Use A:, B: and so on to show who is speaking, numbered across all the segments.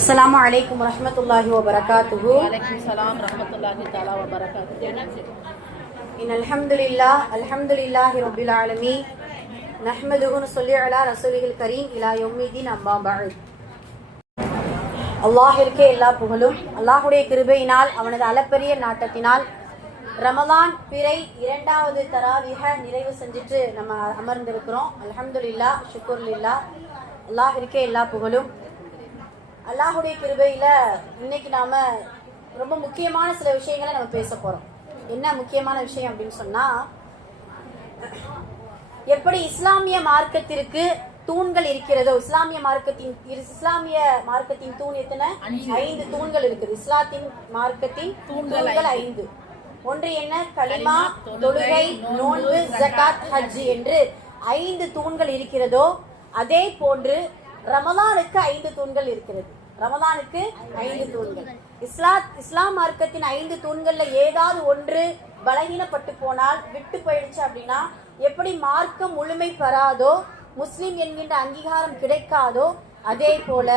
A: அஸ்லாம் வலைக்கம் வரமத்துல்லாஹி வபரகாத்து அல்லாஹிற்கே எல்லா புகழும். அல்லாஹுடைய கிருபையினால் அவனது அளப்பரிய நாட்டத்தினால் ரமலான் பிறை இரண்டாவது தராவிக நிறைவு செஞ்சுட்டு நம்ம அமர்ந்திருக்கிறோம். அலமதுல்லா ஷுக்குர்லில்லா அல்லாஹிற்கே எல்லா புகழும். அல்லாஹுடைய கிருபையில இன்னைக்கு நாம ரொம்ப முக்கியமான சில விஷயங்களை நம்ம பேச போறோம். என்ன முக்கியமான விஷயம் அப்படின்னு சொன்னா எப்படி இஸ்லாமிய மார்க்கத்திற்கு தூண்கள் இருக்கிறதோ இஸ்லாமிய மார்க்கத்தின் இஸ்லாமிய மார்க்கத்தின் தூண் எத்தனை? ஐந்து. தூண்கள் இருக்குது. இஸ்லாத்தின் மார்க்கத்தின் தூண்கள் ஐந்து. ஒன்று என்ன? கலிமா தொழுகை நோன்பு ஜகாத் ஹஜ். என்று ஐந்து தூண்கள் இருக்கிறதோ அதே போன்று ரமலானுக்கு ஐந்து தூண்கள் இருக்கிறது. ரமலானுக்கு ஐந்து தூண்கள். இஸ்லா இஸ்லாம் மார்க்கத்தின் ஐந்து தூண்கள்ல ஏதாவது ஒன்று பலகீனப்பட்டு போனால் விட்டு போயிடுச்சு அப்படின்னா எப்படி மார்க்கம் முழுமை பெறாதோ முஸ்லிம் என்கின்ற அங்கீகாரம் கிடைக்காதோ அதே போல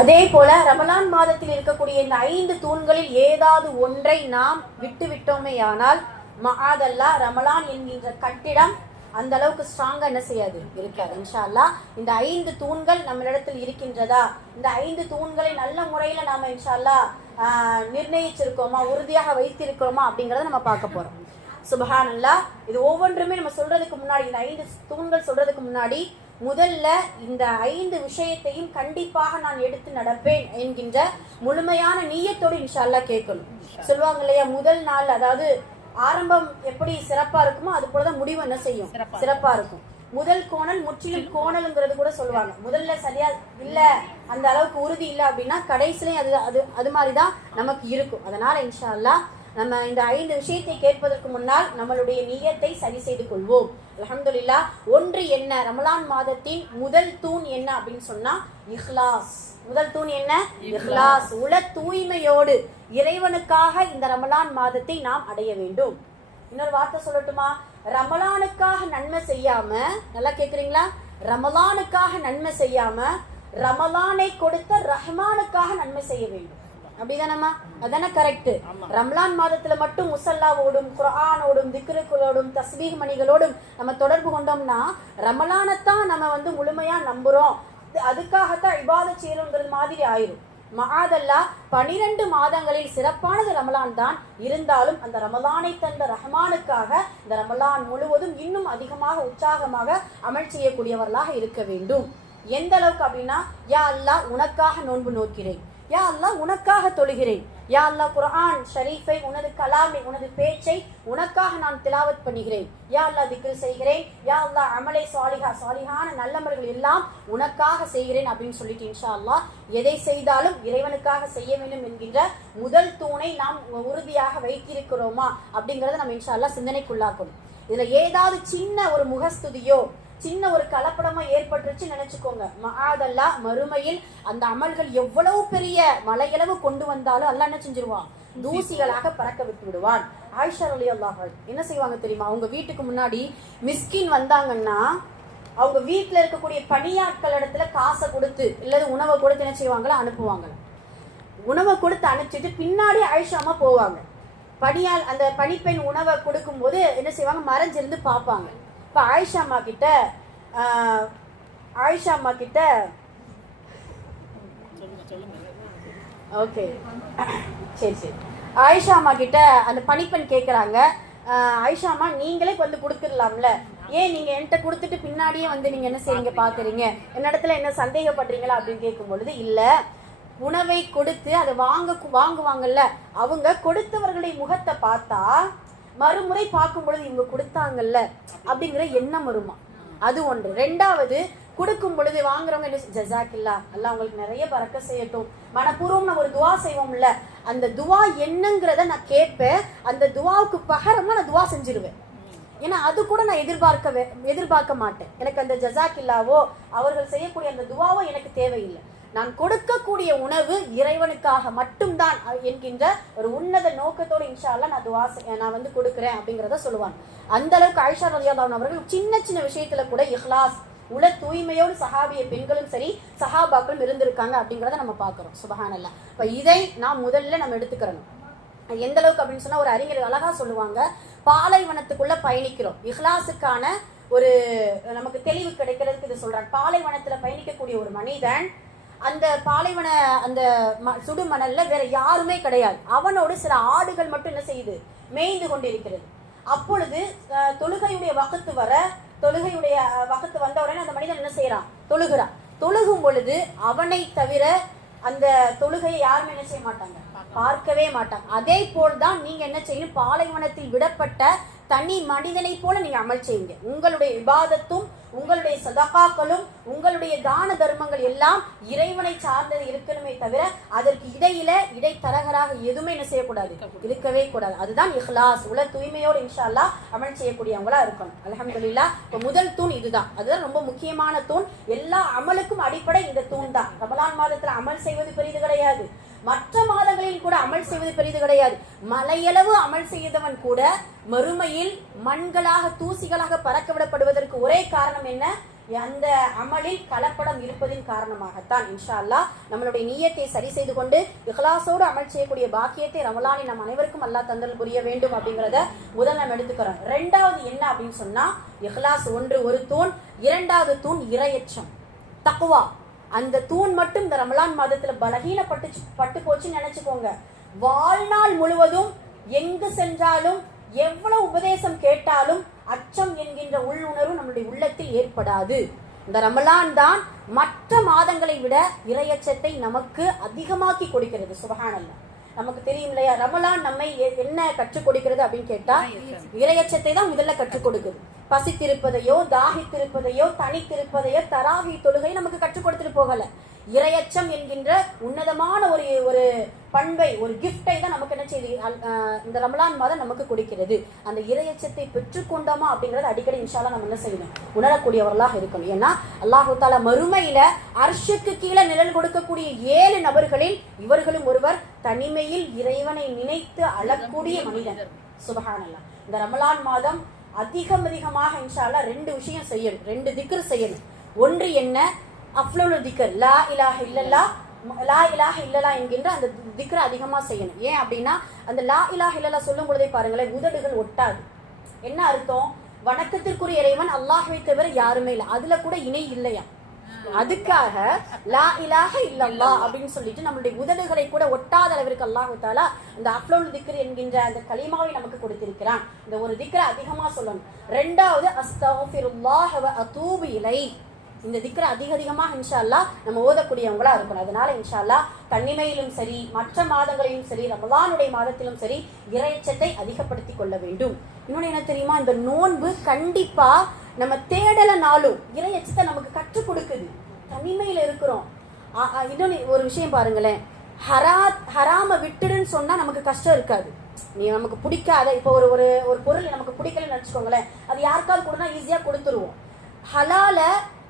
A: அதே போல ரமலான் மாதத்தில் இருக்கக்கூடிய இந்த ஐந்து தூண்களில் ஏதாவது ஒன்றை நாம் விட்டு விட்டோமேயானால் மகாதல்லா ரமலான் என்கின்ற கட்டிடம் அந்த அளவுக்கு ஸ்ட்ராங்கா என்ன செய்யாது? இருக்காது. இன்ஷால்லா இந்த ஐந்து தூண்கள் நம்மளிடத்தில் இருக்கின்றதா? இந்த ஐந்து தூண்களை நல்ல முறையில நாம இன்ஷால்லா நிர்ணயிச்சிருக்கோமா? உறுதியாக வைத்திருக்கிறோமா? அப்படிங்கறத நம்ம பார்க்க போறோம். சுபஹானல்லா இது ஒவ்வொன்றுமே நம்ம சொல்றதுக்கு முன்னாடி இந்த ஐந்து தூண்கள் சொல்றதுக்கு முன்னாடி முதல்ல இந்த ஐந்து விஷயத்தையும் கண்டிப்பாக நான் எடுத்து நடப்பேன் என்கின்ற முழுமையான நீயத்தோடு இன்ஷால்லா கேட்கணும். சொல்லுவாங்க இல்லையா? முதல் நாள் அதாவது ஆரம்பம் எப்படி சிறப்பா இருக்குமோ அது போலதான் முடிவு என்ன செய்யும்? சிறப்பா இருக்கும். முதல் கோணல் முற்றிலும் கோணல்ங்கிறது கூட சொல்லுவாங்க. முதல்ல சரியா இல்ல அந்த அளவுக்கு உறுதி இல்ல அப்படின்னா கடைசிலையும் அது அது அது மாதிரிதான் நமக்கு இருக்கும். அதனால இன்ஷா அல்லாஹ் நம்ம இந்த ஐந்து விஷயத்தை கேட்பதற்கு முன்னால் நம்மளுடைய நியத்தை சரி செய்து கொள்வோம். அல்ஹம்துலில்லா ஒன்று என்ன? ரமலான் மாதத்தின் முதல் தூண் என்ன அப்படின்னு சொன்னா இஹ்லாஸ். முதல் தூண் என்ன? இஹ்லாஸ். உள தூய்மையோடு இறைவனுக்காக இந்த ரமலான் மாதத்தை நாம் அடைய வேண்டும். இன்னொரு வார்த்தை சொல்லட்டுமா? ரமலானுக்காக நன்மை செய்யாம நல்லா கேக்குறீங்களா? ரமலானுக்காக நன்மை செய்யாம ரமலானை கொடுத்த ரஹ்மானுக்காக நன்மை செய்ய வேண்டும். அப்படிதானம்மா? அதானே கரெக்ட் ரம்லான் மாதத்துல மட்டும் முசல்லாவோடும் குர்ஆனோடும் திக்ருக்களோடும் தஸ்பீக் மணிகளோடும் நம்ம தொடர்பு கொண்டோம்னா ரமலானைத்தான் நம்ம வந்து முழுமையா நம்புறோம். அதுக்காகத்தான் இபாத செய்யணுங்கிறது மாதிரி ஆயிரும். மகாதல்லா பனிரெண்டு மாதங்களில் சிறப்பானது ரமலான் தான். இருந்தாலும் அந்த ரமலானை தந்த ரஹமானுக்காக இந்த ரமலான் முழுவதும் இன்னும் அதிகமாக உற்சாகமாக அமல் செய்யக்கூடியவர்களாக இருக்க வேண்டும். எந்த அளவுக்கு அப்படின்னா யா அல்லாஹ் உனக்காக நோன்பு நோக்கிறேன். யா அல்லா உனக்காக தொழுகிறேன். யா அல்லாஹ் குரான் ஷரீஃபை உனது கலாமை உனது பேச்சை உனக்காக நான் திலாவத் பண்ணுகிறேன். யா அல்லாஹ் திக்ர் செய்கிறேன். யா அல்லாஹ் அமலை சாலிஹா சாலிஹான நல்லமல்கள் எல்லாம் உனக்காக செய்கிறேன் அப்படின்னு சொல்லிட்டு இன்ஷா அல்லாஹ் எதை செய்தாலும் இறைவனுக்காக செய்ய வேண்டும் என்கின்ற முதல் தூணை நாம் உறுதியாக வைத்திருக்கிறோமா அப்படிங்கிறத நம்ம இன்ஷா அல்லாஹ் சிந்தனைக்குள்ளாக்கணும். இதுல ஏதாவது சின்ன ஒரு முகஸ்துதியோ சின்ன ஒரு கலப்படமா ஏற்பட்டுருச்சு நினைச்சுக்கோங்க. மகாதல்லா மறுமையில் அந்த அமல்கள் எவ்வளவு பெரிய மலையளவு கொண்டு வந்தாலும் அல்ல என்ன செஞ்சிருவான் தூசிகளாக பறக்க விட்டு விடுவான். ஆயிஷா அலி அல்லாஹ் என்ன செய்வாங்க தெரியுமா? அவங்க வீட்டுக்கு முன்னாடி மிஸ்கின் வந்தாங்கன்னா அவங்க வீட்டுல இருக்கக்கூடிய பணியாட்கள் இடத்துல காசை கொடுத்து இல்லது உணவை கொடுத்து என்ன செய்வாங்களா அனுப்புவாங்க. உணவை கொடுத்து அனுப்பிச்சிட்டு பின்னாடி ஆயிஷாமா போவாங்க. பணியால் அந்த பணிப்பெண் உணவை கொடுக்கும்போது என்ன செய்வாங்க? மறைஞ்சிருந்து பார்ப்பாங்க. இப்போ ஆயிஷா அம்மா கிட்ட ஆயிஷா அம்மா கிட்ட ஓகே. சரி சரி. ஆயிஷா அம்மா கிட்ட அந்த பணிப்பெண் கேட்குறாங்க ஆயிஷா அம்மா நீங்களே வந்து கொடுத்துடலாம்ல. ஏன் நீங்க என்கிட்ட கொடுத்துட்டு பின்னாடியே வந்து நீங்க என்ன செய்றீங்க பாக்குறீங்க? என்னிடத்துல என்ன சந்தேகப்படுறீங்களா அப்படின்னு கேட்கும் பொழுது இல்ல. உணவை கொடுத்து அதை வாங்க வாங்குவாங்கல்ல. அவங்க கொடுத்தவர்களுடைய முகத்தை பார்த்தா மறுமுறை பார்க்கும் பொழுது இவங்க கொடுத்தாங்கல்ல அப்படிங்கிற எண்ணம் வருமா? அது ஒன்று. ரெண்டாவது கொடுக்கும் பொழுது வாங்குறவங்க என்ன ஜசாக்கில்லா அல்ல அவங்களுக்கு நிறைய பறக்க செய்யட்டும். மனப்பூர்வம் நம்ம ஒரு துவா செய்வோம்ல அந்த துவா என்னங்கிறத நான் கேட்பேன். அந்த துவாவுக்கு பகரமா நான் துவா செஞ்சிருவேன். ஏன்னா அது கூட நான் எதிர்பார்க்க எதிர்பார்க்க மாட்டேன். எனக்கு அந்த ஜசாக்கில்லாவோ அவர்கள் செய்யக்கூடிய அந்த துவாவோ எனக்கு தேவையில்லை. நான் கொடுக்கக்கூடிய உணவு இறைவனுக்காக மட்டும்தான் என்கின்ற ஒரு உன்னத நோக்கத்தோடு இன்ஷால்லா நான் துவா நான் வந்து கொடுக்குறேன் அப்படிங்கிறத சொல்லுவாங்க. அந்த அளவுக்கு ஆயிஷா ரலியல்லாஹு அவர்கள் சின்ன சின்ன விஷயத்துல கூட இஹ்லாஸ் உல தூய்மையோடு சஹாபிய பெண்களும் சரி சஹாபாக்களும் இருந்திருக்காங்க அப்படிங்கிறத நம்ம பார்க்குறோம். சுபஹானல்லா. இப்போ இதை நாம் முதல்ல நம்ம எடுத்துக்கிறணும். எந்த அளவுக்கு அப்படின்னு சொன்னால் ஒரு அறிஞர் அழகா சொல்லுவாங்க பாலைவனத்துக்குள்ள பயணிக்கிறோம். இஹ்லாஸுக்கான ஒரு நமக்கு தெளிவு கிடைக்கிறதுக்கு இது சொல்றாங்க. பாலைவனத்துல பயணிக்கக்கூடிய ஒரு மனிதன் அந்த பாலைவன அந்த ம- சுடு மணல்ல வேற யாருமே கிடையாது. அவனோடு சில ஆடுகள் மட்டும் என்ன செய்யுது? மேய்ந்து கொண்டிருக்கிறது. அப்பொழுது தொழுகையுடைய வகுத்து வர தொழுகையுடைய வகத்து வந்த உடனே அந்த மனிதன் என்ன செய்யறான்? தொழுகிறான். தொழுகும் பொழுது அவனை தவிர அந்த தொழுகையை யாருமே என்ன செய்ய மாட்டாங்க? பார்க்கவே மாட்டாங்க. அதே போல் தான் நீங்க என்ன செய்யணும்? பாலைவனத்தில் விடப்பட்ட தனி மனிதனை போல நீங்க அமல் செய்யுங்க. உங்களுடைய விவாதத்தும் உங்களுடைய சதகாக்களும் உங்களுடைய தான தர்மங்கள் எல்லாம் இறைவனை சார்ந்தது இருக்கணுமே தவிர அதற்கு இடையில இடைத்தரகராக எதுவுமே என்ன செய்யக்கூடாது? இருக்கவே கூடாது. அதுதான் இஹ்லாஸ். உல தூய்மையோடு இன்ஷா அமல் செய்யக்கூடியவங்களா இருக்கணும். அலமதுல்லா இப்ப முதல் தூண் இதுதான். அதுதான் ரொம்ப முக்கியமான தூண். எல்லா அமலுக்கும் அடிப்படை இந்த தூண் தான் ரமலான் மாதத்துல அமல் செய்வது பெரிது கிடையாது. மற்ற மாதங்களில் கூட அமல் செய்வது பெரிது கிடையாது. மலையளவு அமல் செய்தவன் கூட மறுமையில் மண்களாக தூசிகளாக பறக்க விடப்படுவதற்கு ஒரே காரணம் என்ன? அந்த அமலில் கலப்படம் இருப்பதின் காரணமாகத்தான். இன்ஷா அல்லாஹ் நம்மளுடைய நியத்தை சரி செய்து கொண்டு இஹ்லாசோடு அமல் செய்யக்கூடிய பாக்கியத்தை ரமலானி நம் அனைவருக்கும் அல்லா தந்தல் புரிய வேண்டும் அப்படிங்கிறத முதல் நம்ம எடுத்துக்கிறோம். ரெண்டாவது என்ன அப்படின்னு சொன்னா இஹ்லாஸ் ஒன்று ஒரு தூண் இரண்டாவது தூண் இரையச்சம். தக்குவா அந்த தூண் மட்டும் இந்த ரமலான் மாதத்துல பலகீனப்பட்டு பட்டு போச்சுன்னு நினைச்சுக்கோங்க. வாழ்நாள் முழுவதும் எங்கு சென்றாலும் எவ்வளவு உபதேசம் கேட்டாலும் அச்சம் என்கின்ற உள்ளுணர்வு நம்மளுடைய உள்ளத்தில் ஏற்படாது. இந்த ரமலான் தான் மற்ற மாதங்களை விட இரையச்சத்தை நமக்கு அதிகமாக்கி கொடுக்கிறது சுபஹானல்லாஹ் நமக்கு தெரியும் இல்லையா ரமலான் நம்மை என்ன கற்றுக் கொடுக்கிறது அப்படின்னு கேட்டா இரையச்சத்தை தான் முதல்ல கற்றுக் கொடுக்குது. பசித்திருப்பதையோ தாகித்திருப்பதையோ தனித்திருப்பதையோ தராகி தொழுகை நமக்கு கற்றுக் கொடுத்துட்டு போகல. இரையச்சம் என்கின்ற உன்னதமான ஒரு ஒரு பண்பை ஒரு கிஃப்டை தான் நமக்கு என்ன செய்து இந்த ரமலான் மாதம் நமக்கு கொடுக்கிறது. அந்த இரையச்சத்தை பெற்றுக்கொண்டோமா அப்படிங்கறது அடிக்கடி இன்ஷாலாம் நம்ம என்ன செய்யணும்? உணரக்கூடியவர்களாக இருக்கணும். ஏன்னா அல்லாஹு தாலா மறுமையில அர்ஷுக்கு கீழே நிழல் கொடுக்கக்கூடிய ஏழு நபர்களில் இவர்களும் ஒருவர் தனிமையில் இறைவனை நினைத்து அழக்கூடிய மனிதன் சுபஹானல்லாஹ். இந்த ரமலான் மாதம் அதிகம் அதிகமாக இன்ஷால்லா ரெண்டு விஷயம் செய்யணும். ரெண்டு திக்கர் செய்யணும். ஒன்று என்ன? அஃப்லோல் திக்கர் லா இலாஹ இல்லல்லா லா இலாஹ இல்லலா என்கின்ற அந்த திக்ர அதிகமா செய்யணும். ஏன் அப்படின்னா அந்த லா இலாஹ இல்லலா சொல்லும் பொழுதே பாருங்களேன் உதடுகள் ஒட்டாது. என்ன அர்த்தம்? வணக்கத்திற்குரிய இறைவன் அல்லாஹ்வை தவிர யாருமே இல்லை. அதுல கூட இணை இல்லையா அதுக்காக லா இலாஹ இல்லல்லா அப்படின்னு சொல்லிட்டு நம்மளுடைய உதடுகளை கூட ஒட்டாத அளவிற்கு அல்லாஹு தாலா இந்த அப்லோல் திக்ர் என்கின்ற அந்த கலிமாவை நமக்கு கொடுத்திருக்கிறான். இந்த ஒரு திக்ரை அதிகமா சொல்லணும். ரெண்டாவது அஸ்தகுஃபிருல்லாஹ் வ அதூபு இலை. இந்த திக்ர அதிக அதிகமாக இன்ஷா அல்லாஹ் நம்ம ஓதக்கூடியவங்களா இருக்கணும். அதனால இன்ஷா அல்லாஹ் கன்னிமையிலும் சரி மற்ற மாதங்களிலும் சரி ரமலானுடைய மாதத்திலும் சரி இறைச்சத்தை அதிகப்படுத்திக் கொள்ள வேண்டும். இன்னொன்னு என்ன தெரியுமா? இந்த நோன்பு கண்டிப்பா நம்ம தேடலனாலும் இறையச்சத்தை நமக்கு கற்றுக் கொடுக்குது. தனிமையில் இருக்கிறோம். இன்னொன்று ஒரு விஷயம் பாருங்களேன். ஹரா ஹராம விட்டுடுன்னு சொன்னா நமக்கு கஷ்டம் இருக்காது. நீ நமக்கு பிடிக்காத இப்போ ஒரு ஒரு ஒரு பொருள் நமக்கு பிடிக்கலன்னு நினச்சிக்கோங்களேன். அது யாருக்காவது கொடுனா ஈஸியாக கொடுத்துருவோம். ஹலால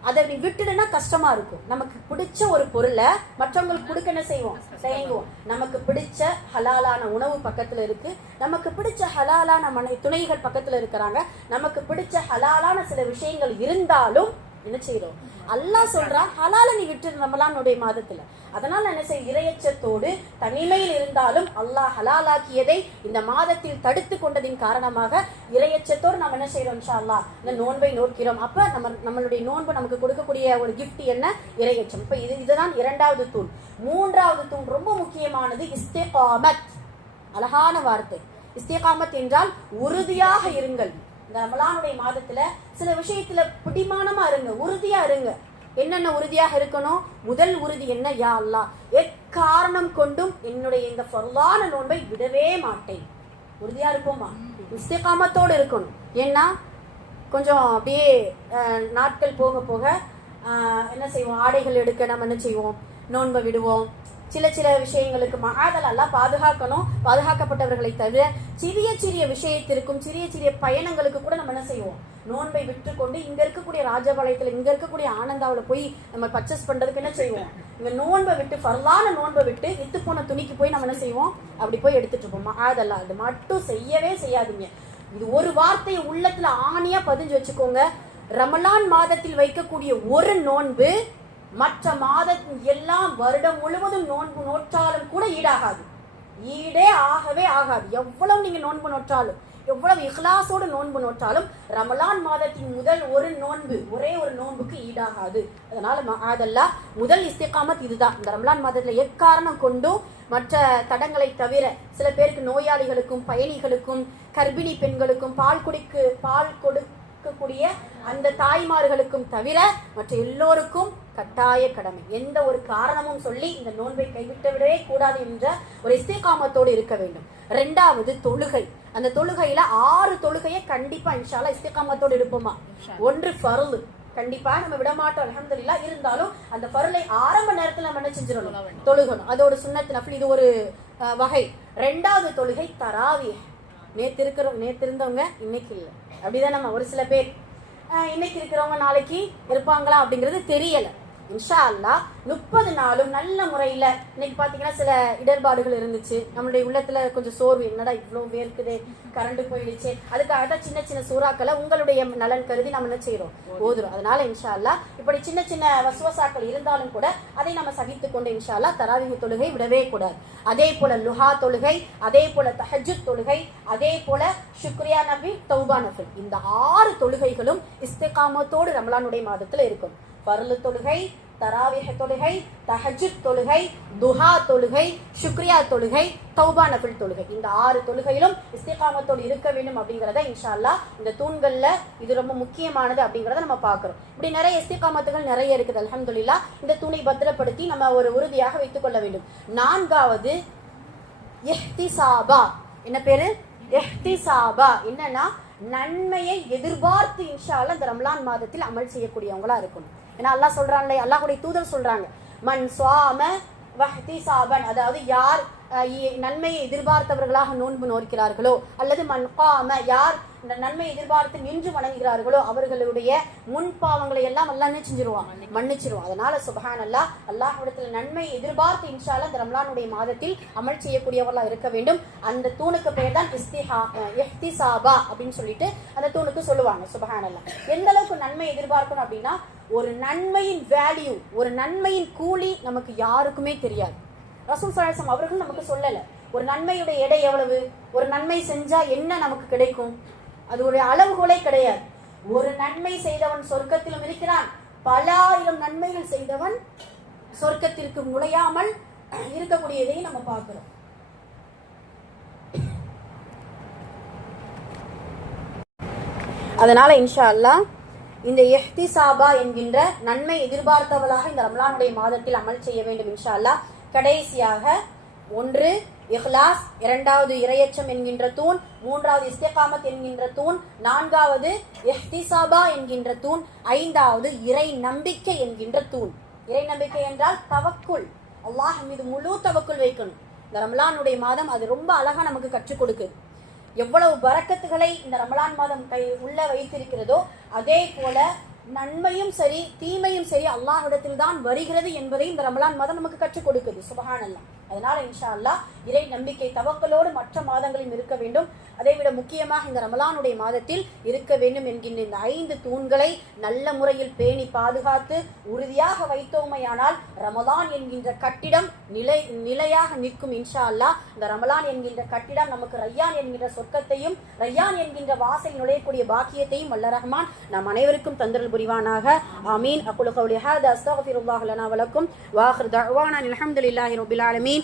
A: அதை நீ விட்டுடுனா கஷ்டமா இருக்கும். நமக்கு பிடிச்ச ஒரு பொருளை மற்றவங்களுக்கு கொடுக்க என்ன செய்வோம்? செய்வோம் நமக்கு பிடிச்ச ஹலாலான உணவு பக்கத்துல இருக்கு. நமக்கு பிடிச்ச ஹலாலான மனை துணைகள் பக்கத்துல இருக்கிறாங்க. நமக்கு பிடிச்ச ஹலாலான சில விஷயங்கள் இருந்தாலும் என்ன செய்யறோம் அல்லாஹ் சொல்றான் ஹலால நீ விட்டு ரமலானுடைய மாதத்துல. அதனால என்ன செய்ய இரையச்சத்தோடு தனிமையில் இருந்தாலும் அல்லாஹ் ஹலாலாக்கியதை இந்த மாதத்தில் தடுத்து கொண்டதின் காரணமாக இரையச்சத்தோடு நம்ம என்ன செய்யறோம் இன்ஷா அல்லாஹ் இந்த நோன்பை நோக்கிறோம். அப்ப நம்ம நம்மளுடைய நோன்பு நமக்கு கொடுக்கக்கூடிய ஒரு கிஃப்ட் என்ன? இரையச்சம். இப்ப இது இதுதான் இரண்டாவது தூண். மூன்றாவது தூண் ரொம்ப முக்கியமானது இஸ்தேகாமத். அழகான வார்த்தை. இஸ்தேகாமத் என்றால் உறுதியாக இருங்கள். இந்த ரமலானுடைய மாதத்துல சில விஷயத்துல பிடிமானமா இருங்க உறுதியா இருங்க. என்னென்ன உறுதியாக இருக்கணும்? முதல் உறுதி என்ன? யா அல்லா எக்காரணம் கொண்டும் என்னுடைய இந்த பொருளான நோன்பை விடவே மாட்டேன். உறுதியா இருப்போமா? இஸ்திகாமத்தோடு இருக்கணும். ஏன்னா கொஞ்சம் அப்படியே நாட்கள் போக போக என்ன செய்வோம்? ஆடைகள் எடுக்க நம்ம என்ன செய்வோம்? நோன்பை விடுவோம். சில சில விஷயங்களுக்கு மகாதலெல்லாம் பாதுகாக்கணும் பாதுகாக்கப்பட்டவர்களை தவிர சிறிய சிறிய விஷயத்திற்கும் சிறிய சிறிய பயணங்களுக்கு கூட நம்ம என்ன செய்வோம்? நோன்பை விட்டுக்கொண்டு இங்க இருக்கக்கூடிய ராஜபாளையத்துல இங்க இருக்கக்கூடிய ஆனந்தாவில் போய் நம்ம பர்ச்சேஸ் பண்றதுக்கு என்ன செய்வோம்? இங்க நோன்பை விட்டு பரலான நோன்பை விட்டு இத்து போன துணிக்கு போய் நம்ம என்ன செய்வோம்? அப்படி போய் எடுத்துட்டு இருப்போம். மகாதல்லா அது மட்டும் செய்யவே செய்யாதீங்க. இது ஒரு வார்த்தையை உள்ளத்துல ஆணியா பதிஞ்சு வச்சுக்கோங்க. ரமலான் மாதத்தில் வைக்கக்கூடிய ஒரு நோன்பு மற்ற மாதத்தின் எல்லாம் வருடம் முழுவதும் நோன்பு நோற்றாலும் கூட ஈடாகாது. ஈடே ஆகவே ஆகாது. எவ்வளவு நீங்க நோன்பு நோற்றாலும் எவ்வளவு இஹ்லாசோடு நோன்பு நோற்றாலும் ரமலான் மாதத்தின் முதல் ஒரு நோன்பு ஒரே ஒரு நோன்புக்கு ஈடாகாது. அதனால அதெல்லாம் முதல் இஸ்திகாமத் இதுதான். இந்த ரமலான் மாதத்தில் எக்காரணம் கொண்டும் மற்ற தடங்களை தவிர சில பேருக்கு நோயாளிகளுக்கும் பயணிகளுக்கும் கர்ப்பிணி பெண்களுக்கும் பால் குடிக்கு பால் கொடு கொடுக்கக்கூடிய அந்த தாய்மார்களுக்கும் தவிர மற்ற எல்லோருக்கும் கட்டாய கடமை. எந்த ஒரு காரணமும் சொல்லி இந்த நோன்பை கைவிட்டு விடவே கூடாது என்ற ஒரு இஸ்திகாமத்தோடு இருக்க வேண்டும். ரெண்டாவது தொழுகை. அந்த தொழுகையில ஆறு தொழுகையை கண்டிப்பா இன்ஷால்லா இஸ்திகாமத்தோடு இருப்போமா? ஒன்று ஃபருளு கண்டிப்பா நம்ம விட மாட்டோம் அல்ஹம்துலில்லாஹ். இருந்தாலும் அந்த ஃபருளை ஆரம்ப நேரத்துல நம்ம என்ன செஞ்சிடணும்? தொழுகணும். அதோட நஃபில். இது ஒரு வகை. ரெண்டாவது தொழுகை தராவி நேத்து இருக்கிற நேத்து இருந்தவங்க இன்னைக்கு இல்லை. அப்படிதான் நம்ம ஒரு சில பேர் இன்னைக்கு இருக்கிறவங்க நாளைக்கு இருப்பாங்களா அப்படிங்கிறது தெரியலை. இன்ஷா அல்லாஹ் முப்பது நாளும் நல்ல முறையில் இன்னைக்கு பார்த்தீங்கன்னா சில இடர்பாடுகள் இருந்துச்சு. நம்மளுடைய உள்ளத்தில் கொஞ்சம் சோர்வு என்னடா இவ்வளோ வேர்க்குது கரண்ட் போயிடுச்சு. அதுக்காக தான் சின்ன சின்ன சூறாக்களை உங்களுடைய நலன் கருதி நம்ம என்ன செய்கிறோம் ஓதுறோம் அதனால இன்ஷா அல்லாஹ் இப்படி சின்ன சின்ன வசுவசாக்கள் இருந்தாலும் கூட அதை நம்ம சகித்து கொண்டு இன்ஷா தராவிக தொழுகை விடவே கூடாது. அதே போல லுஹா தொழுகை அதே போல தஹஜுத் தொழுகை அதே போல சுக்ரியா நபி தௌபா நபி இந்த ஆறு தொழுகைகளும் இஸ்திகாமத்தோடு ரமலானுடைய மாதத்தில் இருக்கும். பருளு தொழுகை தராவிக தொழுகை தஹஜித் தொழுகை துஹா தொழுகை சுக்ரியா தொழுகை தௌபா நபில் தொழுகை. இந்த ஆறு தொழுகையிலும் இஸ்திகாமத்தோடு இருக்க வேண்டும் அப்படிங்கிறத இன்ஷால்லா இந்த தூண்களில் இது ரொம்ப முக்கியமானது அப்படிங்கிறத நம்ம பார்க்குறோம். இப்படி நிறைய இஸ்திகாமத்துகள் நிறைய இருக்குது அலமதுல்லா இந்த தூணை பத்திரப்படுத்தி நம்ம ஒரு உறுதியாக வைத்துக் கொள்ள வேண்டும். நான்காவது எஹ்திசாபா. என்ன பேரு? எஹ்திசாபா. என்னன்னா நன்மையை எதிர்பார்த்து இன்ஷால இந்த ரம்லான் மாதத்தில் அமல் செய்யக்கூடியவங்களா இருக்கணும். ஏன்னா அல்லாஹ் சொல்றாங்களே அல்லாஹுடைய தூதர் சொல்றாங்க மண் சுவாம வஹ்திசாபன் அதாவது யார் நன்மையை எதிர்பார்த்தவர்களாக நோன்பு நோக்கிறார்களோ அல்லது மன் யார் இந்த நன்மையை எதிர்பார்த்து நின்று வணங்குகிறார்களோ அவர்களுடைய முன் பாவங்களை எல்லாம் அல்லாஹ் என்ன செஞ்சிருவான் மன்னிச்சிருவான். அதனால சுபஹான் அல்லாஹ் அல்லாஹ்விடத்துல நன்மை எதிர்பார்த்து இன்ஷால அந்த ரம்லானுடைய மாதத்தில் அமல் செய்யக்கூடியவர்களா இருக்க வேண்டும். அந்த தூணுக்கு பெயர் தான் இஸ்திஹா அஹ் அப்படின்னு சொல்லிட்டு அந்த தூணுக்கு சொல்லுவாங்க சுபஹான் அல்லா எந்த அளவுக்கு நன்மை எதிர்பார்க்கணும் அப்படின்னா ஒரு நன்மையின் வேல்யூ ஒரு நன்மையின் கூலி நமக்கு யாருக்குமே தெரியாது. ரசூல் சலாசம் அவர்கள் நமக்கு சொல்லல. ஒரு நன்மையுடைய எடை எவ்வளவு? ஒரு நன்மை செஞ்சா என்ன நமக்கு கிடைக்கும்? அது ஒரு அளவுகோலே கிடையாது. ஒரு நன்மை செய்தவன் சொர்க்கத்திலும் இருக்கிறான். பல ஆயிரம் நன்மைகள் செய்தவன் சொர்க்கத்திற்கு முளையாமல் இருக்கக்கூடியதை நம்ம பார்க்கிறோம். அதனால இன்ஷா அல்லாஹ் இந்த எஹ்திசாபா என்கின்ற நன்மை எதிர்பார்த்தவளாக இந்த ரம்லானுடைய மாதத்தில் அமல் செய்ய வேண்டும் இன்ஷா அல்லா கடைசியாக ஒன்று இஹ்லாஸ் இரண்டாவது இரையச்சம் என்கின்ற தூண் மூன்றாவது இஸ்திகாமத் என்கின்ற தூண் நான்காவது எஹ்திசாபா என்கின்ற தூண் ஐந்தாவது இறை நம்பிக்கை என்கின்ற தூண். இறை நம்பிக்கை என்றால் தவக்குள் அல்லாஹ் மீது முழு தவக்குள் வைக்கணும். இந்த ரமலானுடைய மாதம் அது ரொம்ப அழகா நமக்கு கற்றுக் கொடுக்குது. எவ்வளவு பறக்கத்துகளை இந்த ரமலான் மாதம் கை உள்ள வைத்திருக்கிறதோ அதே போல நன்மையும் சரி தீமையும் சரி அல்லாஹ்விடத்தில் தான் வருகிறது என்பதை இந்த ரமலான் மதம் நமக்கு கற்றுக் கொடுக்குது. சுபஹானல்லாம் அதனால இன்ஷா அல்லா இறை நம்பிக்கை தவக்கலோடு மற்ற மாதங்களிலும் இருக்க வேண்டும். அதை விட முக்கியமாக இந்த ரமலானுடைய மாதத்தில் இருக்க வேண்டும் என்கின்ற இந்த ஐந்து தூண்களை நல்ல முறையில் பேணி பாதுகாத்து உறுதியாக வைத்தோமையானால் ரமலான் என்கின்ற கட்டிடம் நிலை நிலையாக நிற்கும் இன்ஷா அல்லாஹ் இந்த ரமலான் என்கின்ற கட்டிடம் நமக்கு ரையான் என்கின்ற சொர்க்கத்தையும் ரையான் என்கின்ற வாசல் நுழையக்கூடிய பாக்கியத்தையும் வல்ல ரஹ்மான் நம் அனைவருக்கும் தந்தரல் புரிவானாக. ஆமீன். அக்குலு கவுலி ஹாதா அஸ்தக்ஃபிருல்லாஹ் லனா வலக்கும். வாஹிர் தஅவானா அல்ஹம்துலில்லாஹி ரப்பில் ஆலமீன்.